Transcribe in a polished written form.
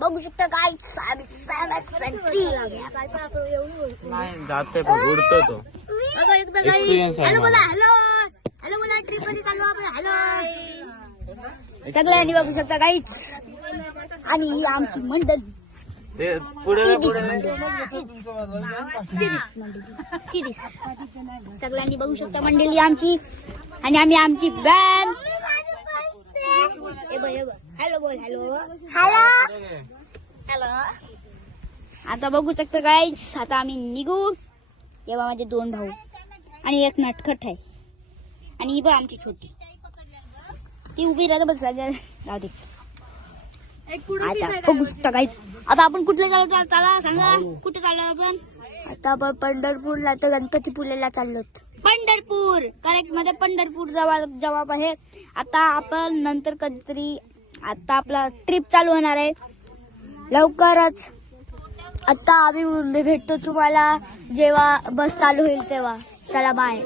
बघू शकता काय जाते पण उडतो तो. हॅलो बोला हॅलो हॅलो बोला ट्रिप मध्ये चालू आपण हॅलो सगळ्यांनी बघू शकता काहीच. आणि ही आमची मंडळी सिरीज सगळ्यांनी बघू शकता मंडळी आमची. आणि आम्ही आमची बँड हॅलो बोल हॅलो हॅलो हॅलो. आता बघू शकता गाईज आता आम्ही निघू. तेव्हा माझे 2 भाऊ आणि एक नटखट आहे. आणि ही बघ आमची छोटी ती उभी राहते बस राहू दे. आता बघू शकता गाईज आता आपण कुठल्या जायला चला सांगा कुठे चाललो आपण. आता आपण पंढरपूरला तर गणपतीपुळेला चाललो. पंढरपूर करेक्ट मध्ये पंढरपूर जवाब आहे. आता आपण नंतर कधीतरी आता आपला ट्रिप चालू होणार आहे लवकरच. आता आम्ही भेटतो तुम्हाला जेव्हा बस चालू होईल तेव्हा. चला बाय.